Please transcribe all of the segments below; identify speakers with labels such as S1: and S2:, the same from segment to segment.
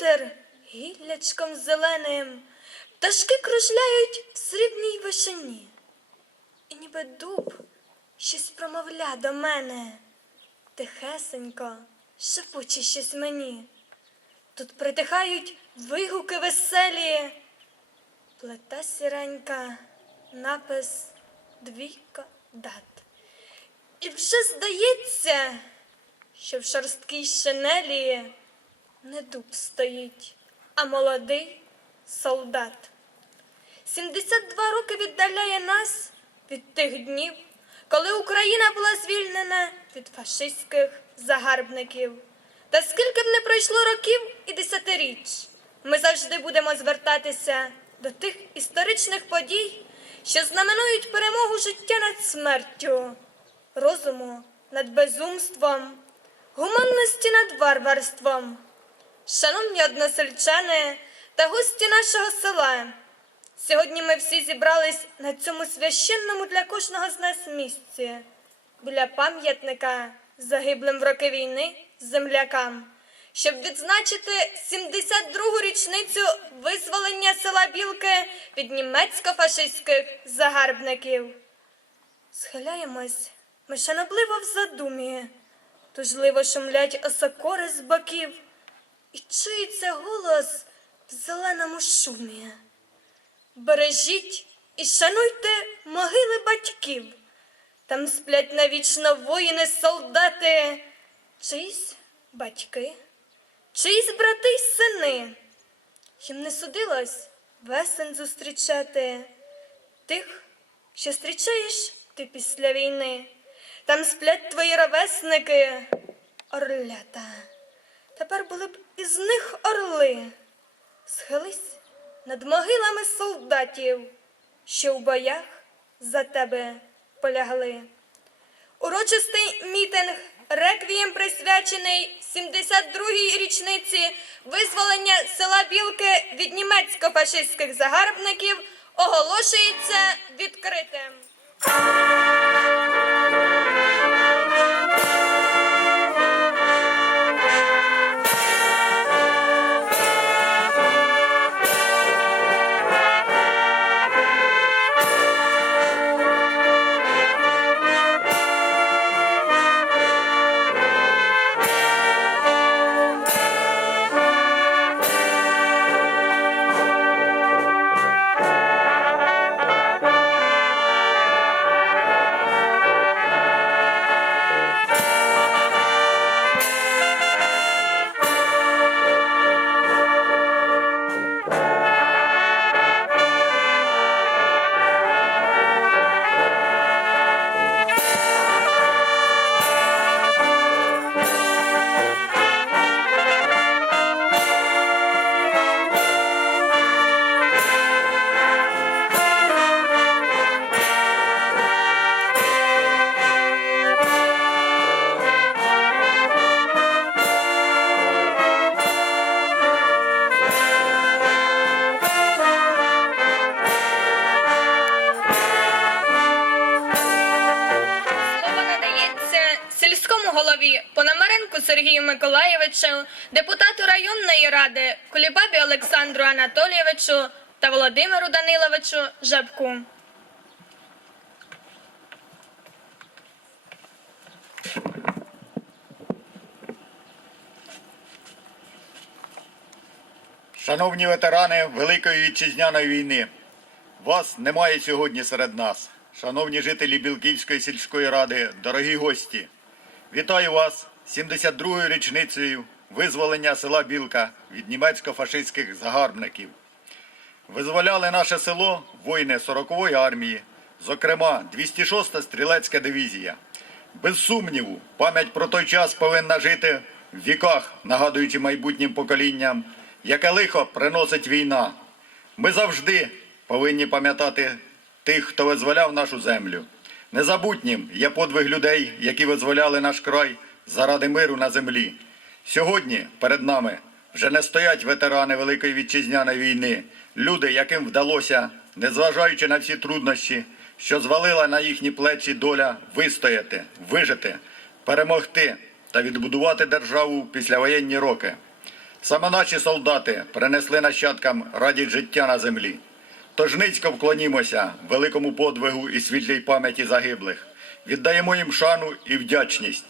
S1: вітер гіллячком зеленим, пташки кружляють в срібній вишині. І ніби дуб щось промовля до мене, тихесенько, шепоче щось мені. Тут притихають вигуки веселі, плета сіренька, напис двійка дат. І вже здається, що в шорсткій шинелі не дуб стоїть, а молодий солдат. 72 роки віддаляє нас від тих днів, коли Україна була звільнена від фашистських загарбників. Та скільки б не пройшло років і десятиріч, ми завжди будемо звертатися до тих історичних подій, що знаменують перемогу життя над смертю, розуму над безумством, гуманності над варварством. Шановні односельчани та гості нашого села, сьогодні ми всі зібрались на цьому священному для кожного з нас місці, біля пам'ятника загиблим в роки війни землякам, щоб відзначити 72-гу річницю визволення села Білки від німецько-фашистських загарбників. Схиляємось ми шанобливо в задумі, тужливо шумлять осокори з боків, і чується голос в зеленому шумі. Бережіть і шануйте могили батьків. Там сплять навічно воїни, солдати, чиїсь батьки, чиїсь брати й сини. Їм не судилось весен зустрічати тих, що зустрічаєш ти після війни. Там сплять твої ровесники, орлята. Тепер були б із них орли. Схились над могилами солдатів, що в боях за тебе полягли. Урочистий мітинг реквієм присвячений 72-й річниці визволення села Білки від німецько-фашистських загарбників оголошується відкритим. Миколаєвичу, депутату районної ради Кулібабі Олександру Анатолійовичу та Володимиру Даниловичу Жабку.
S2: Шановні ветерани Великої вітчизняної війни, вас немає сьогодні серед нас. Шановні жителі Білківської сільської ради, дорогі гості, вітаю вас з 72-ю річницею визволення села Білка від німецько-фашистських загарбників. Визволяли наше село воїни 40-ї армії, зокрема 206-та стрілецька дивізія. Без сумніву, пам'ять про той час повинна жити в віках, нагадуючи майбутнім поколінням, яке лихо приносить війна. Ми завжди повинні пам'ятати тих, хто визволяв нашу землю. Незабутнім є подвиг людей, які визволяли наш край заради миру на землі. Сьогодні перед нами вже не стоять ветерани Великої вітчизняної війни, люди, яким вдалося, незважаючи на всі труднощі, що звалила на їхні плечі доля вистояти, вижити, перемогти та відбудувати державу післявоєнні роки. Саме наші солдати принесли нащадкам радість життя на землі. Тож низько вклонімося великому подвигу і світлій пам'яті загиблих. Віддаємо їм шану і вдячність.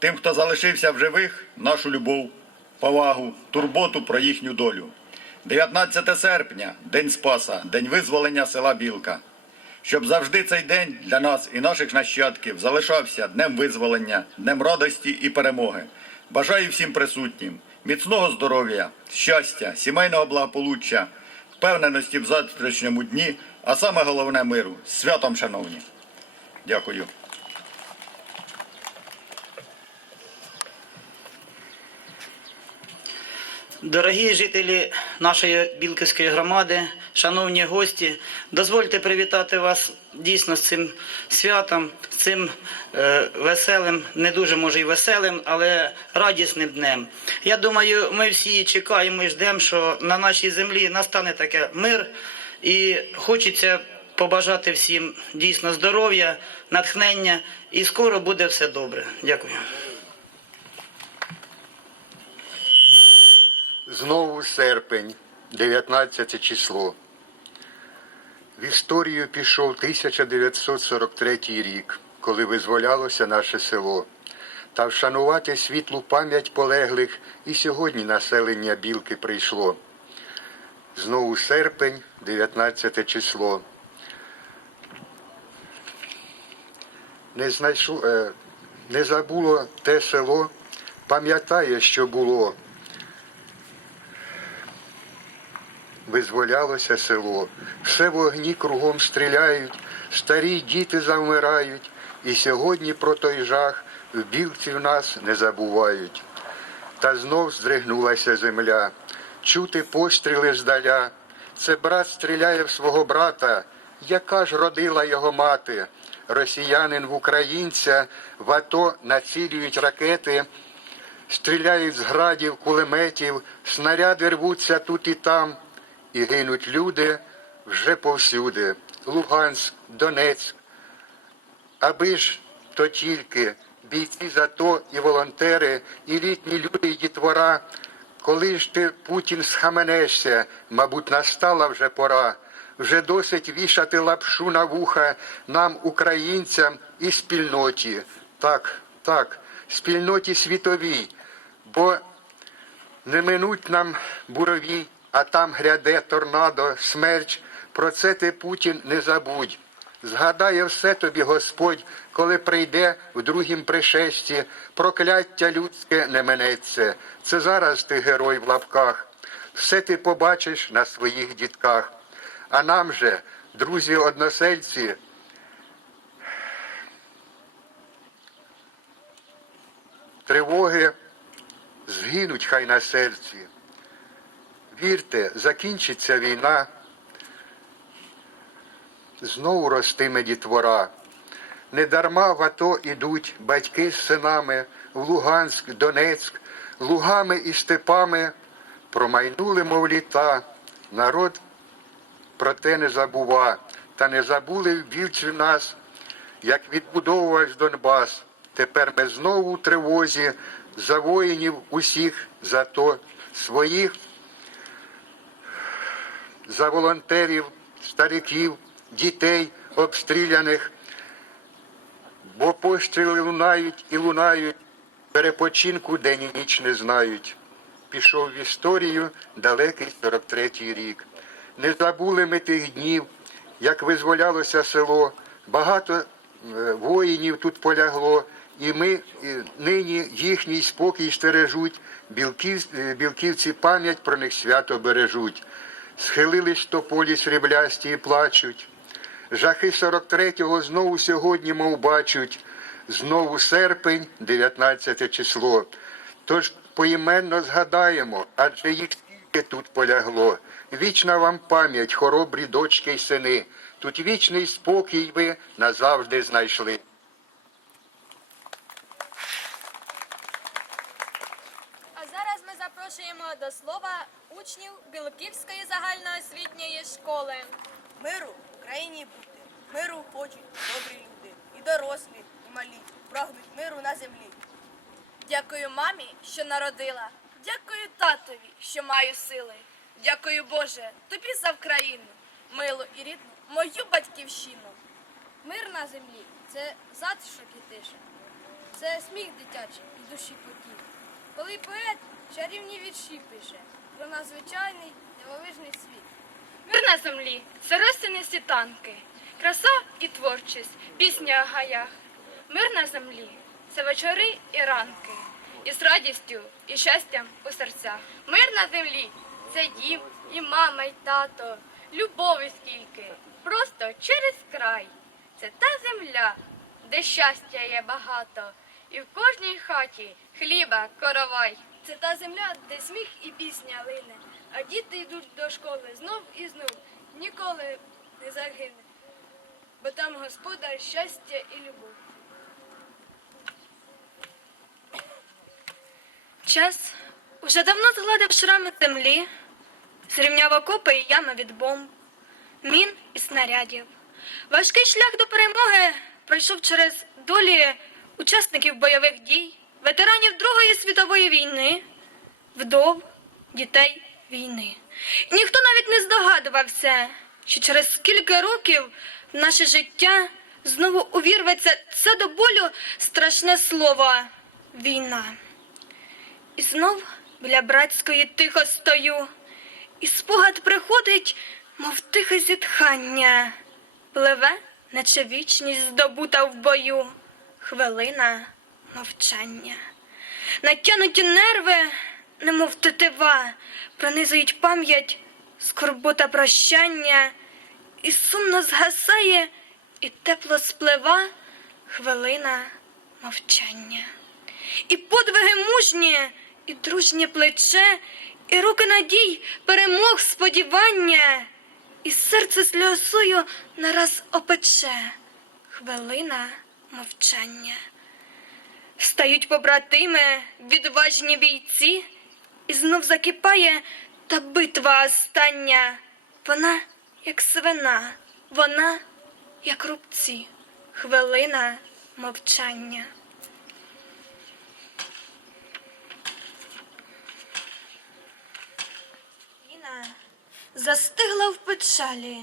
S2: Тим, хто залишився в живих, нашу любов, повагу, турботу про їхню долю. 19 серпня, День Спаса, День визволення села Білка. Щоб завжди цей день для нас і наших нащадків залишався днем визволення, днем радості і перемоги. Бажаю всім присутнім міцного здоров'я, щастя, сімейного благополуччя, впевненості в завтрашньому дні, а саме головне миру. Святом, шановні. Дякую.
S3: Дорогі жителі нашої Білківської громади, шановні гості, дозвольте привітати вас дійсно з цим святом, з цим е, веселим, не дуже може й веселим, але радісним днем. Я думаю, ми всі чекаємо і ждемо, що на нашій землі настане таке мир, і хочеться побажати всім дійсно здоров'я, натхнення, і скоро буде все добре. Дякую.
S4: Знову серпень, 19 число. В історію пішов 1943 рік, коли визволялося наше село. Та вшанувати світлу пам'ять полеглих і сьогодні населення Білки прийшло. Знову серпень, 19 число. Не, знайшло, е, не забуло те село, пам'ятає, що було. Визволялося село. Все вогні кругом стріляють, старі діти завмирають, і сьогодні про той жах в білці в нас не забувають. Та знов здригнулася земля, чути постріли здаля. Це брат стріляє в свого брата, яка ж родила його мати. Росіянин в українця в АТО націлюють ракети, стріляють з градів, кулеметів, снаряди рвуться тут і там, і гинуть люди вже повсюди. Луганськ, Донецьк. Аби ж то тільки бійці ЗАТО і волонтери, і літні люди, і дітвора. Коли ж ти, Путін, схаменешся, мабуть, настала вже пора. Вже досить вішати лапшу на вуха нам, українцям і спільноті. Так, так, спільноті світовій, бо не минуть нам бурові, а там гряде торнадо, смерч. Про це ти, Путін, не забудь. Згадає все тобі Господь, коли прийде в другім пришесті, прокляття людське не минеться. Це зараз ти герой в лапках. Все ти побачиш на своїх дітках. А нам же, друзі односельці, тривоги згинуть хай на серці. Вірте, закінчиться війна, знову ростиме дітвора. Недарма в АТО ідуть батьки з синами в Луганськ, Донецьк, лугами і степами промайнули, мов літа. Народ про те не забува, та не забули більше нас, як відбудовувався Донбас. Тепер ми знову у тривозі за воїнів усіх, за то своїх, за волонтерів, стариків, дітей обстріляних, бо постріли лунають і лунають, перепочинку день і ніч не знають. Пішов в історію далекий 43-й рік. Не забули ми тих днів, як визволялося село. Багато е, воїнів тут полягло, і ми нині їхній спокій стережуть. Білків, е, білківці пам'ять про них свято бережуть. Схилились тополі сріблясті і плачуть. Жахи 43-го знову сьогодні, мов бачать, знову серпень, 19 число. Тож поіменно згадаємо, адже їх скільки тут полягло. Вічна вам пам'ять, хоробрі дочки й сини. Тут вічний спокій ви назавжди знайшли.
S1: А зараз ми запрошуємо до слова учнів Білківської загальноосвітньої школи.
S5: Миру в Україні бути, Миру хочуть добрі люди, і дорослі, і малі, прагнуть миру на землі.
S1: Дякую мамі, що народила. Дякую татові, що маю сили. Дякую Боже, тобі за Вкраїну, милу і рідну, мою батьківщину. Мир на землі це затишок і тиша. Це сміх дитячий і душі потік. Коли поет чарівні вірші пише про надзвичайний дивовижний світ. Мир на землі це росини світанки, краса і творчість, пісня о гаях. Мир на землі це вечори і ранки, із радістю і щастям у серцях. Мир на землі це дім, і мама, і тато, любові скільки, просто через край. Це та земля, де щастя є багато, і в кожній хаті хліба коровай. Це та земля, де сміх і пісня лине, а діти йдуть до школи знов і знов, ніколи не загине, бо там господар щастя і любов. Час уже давно згладив шрами землі, зрівняв окопи і ями від бомб, мін і снарядів. Важкий шлях до перемоги пройшов через долі учасників бойових дій, ветеранів Другої світової війни, вдов, дітей війни. Ніхто навіть не здогадувався, що через кілька років наше життя знову увірветься це до болю страшне слово війна. І знов біля братської тихо стою, і спогад приходить, мов тихе зітхання, пливе, наче вічність здобута в бою, хвилина мовчання. Натянуті нерви, немов тетива, пронизують пам'ять, скорбота прощання, і сумно згасає, і тепло сплива хвилина мовчання. І подвиги мужні, і дружнє плече, і руки надій, перемог сподівання, і серце сльозою нараз опече, хвилина мовчання. Встають побратими, відважні бійці, і знов закипає та битва остання. Вона, як свина, вона, як рубці, хвилина мовчання. Ліна застигла в печалі,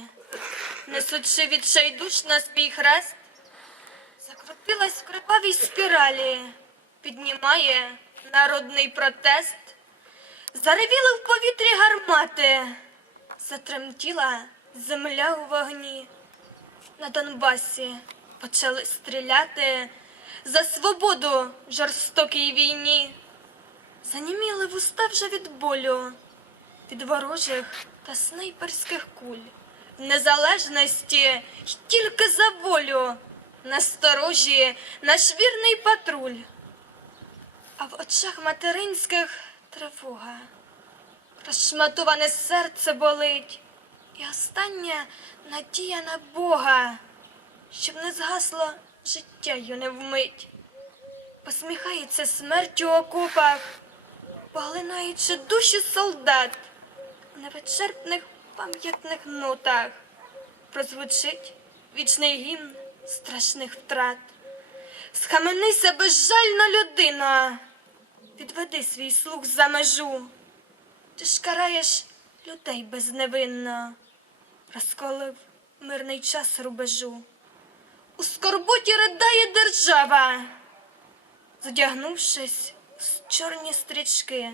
S1: несучи відчайдушно свій хрест, закрутилась в кривавій спіралі, піднімає народний протест, заревіли в повітрі гармати, затремтіла земля у вогні. На Донбасі почали стріляти за свободу жорстокій війні. Заніміли вуста вже від болю, від ворожих та снайперських куль. В незалежності й тільки за волю насторожі наш вірний патруль. А в очах материнських тривога. Розшматоване серце болить, і остання надія на Бога, щоб не згасло життя юне вмить. Посміхається смерть у окопах, поглинаючи душі солдат в невичерпних пам'ятних нотах, прозвучить вічний гімн страшних втрат. Схаменися безжальна людина, відведи свій слух за межу. Ти ж караєш людей безневинно, розколив мирний час рубежу. У скорботі ридає держава, задягнувшись з чорні стрічки,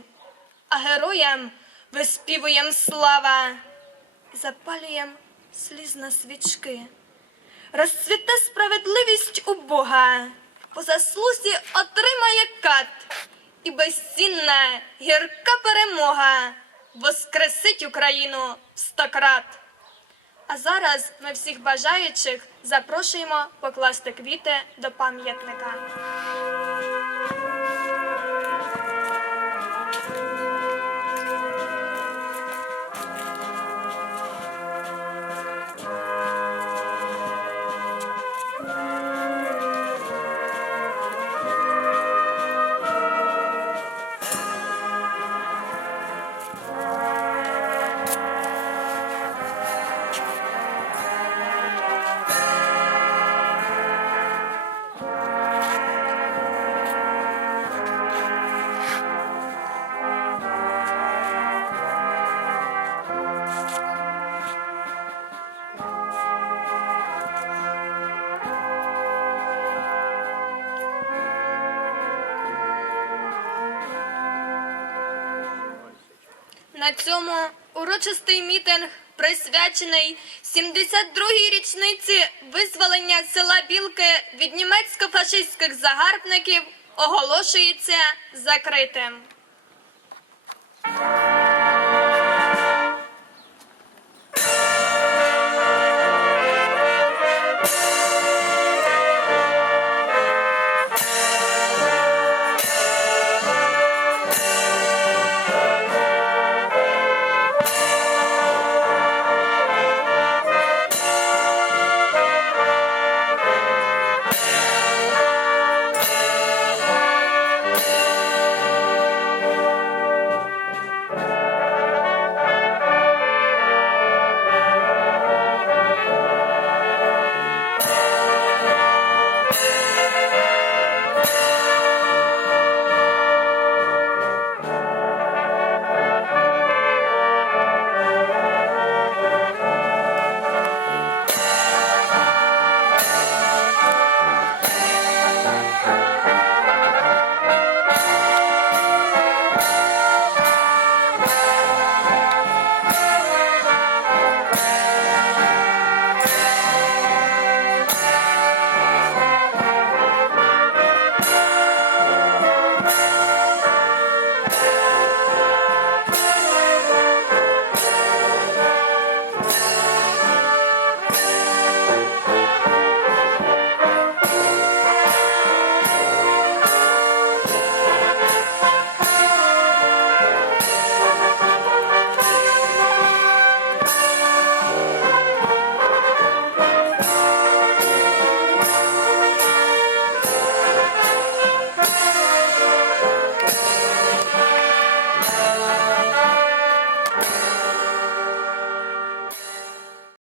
S1: а героям виспівуєм слава і запалюєм слізно свічки. Розцвіте справедливість у Бога, по заслузі отримає кат, і безцінна гірка перемога воскресить Україну в стократ. А зараз ми всіх бажаючих запрошуємо покласти квіти до пам'ятника. На цьому урочистий мітинг, присвячений 72-й річниці визволення села Білки від німецько-фашистських загарбників, оголошується закритим.